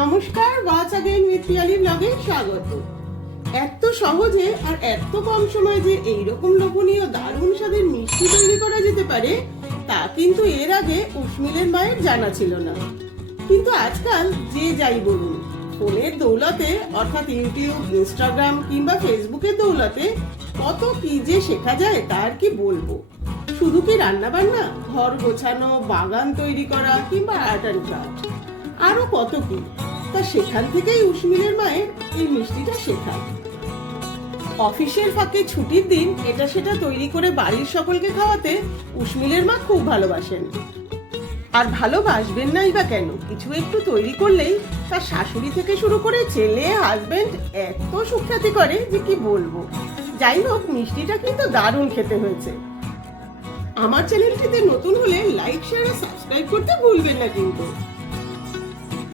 নমস্কার, watch again with Piyali ব্লগে স্বাগত। এত সহজে আর এত কম সময়ে যে এইরকম লোভনীয় দারুণ স্বাদের মিষ্টি তৈরি করা যেতে পারে তা কিন্তু এর আগে উর্মিলের মায়ের জানা ছিল না। কিন্তু আজকাল যে যাই বলুন, ফোনের দৌলতে অর্থাৎ ইউটিউব, ইনস্টাগ্রাম কিংবা ফেসবুকের দৌলতে কত কি যে শেখা যায় তার কি বলবো। শুধু কি রান্না বান্না, ঘর গোছানো, বাগান তৈরি করা কিংবা আর্ট অ্যান্ড ক্রাফট, আরো কত কি। তা সেখান থেকেই উর্মিলের মায়ের এই মিষ্টিটা শেখা। অফিসের ফাঁকে ছুটির দিন এটা সেটা তৈরি করে বাড়ির সকলকে খাওয়াতে উর্মিলের মা খুব ভালোবাসেন। আর ভালোবাসবেন নাই বা কেন, কিছু একটু তৈরি করলেই তার শাশুড়ি থেকে শুরু করে ছেলে, হাজবেন্ড এত সুখ্যাতি করে যে কি বলবো। যাই হোক, মিষ্টিটা কিন্তু দারুণ খেতে হয়েছে। আমার চ্যানেলটিতে নতুন হলে লাইক, শেয়ার আর সাবস্ক্রাইব করতে ভুলবেন না কিন্তু।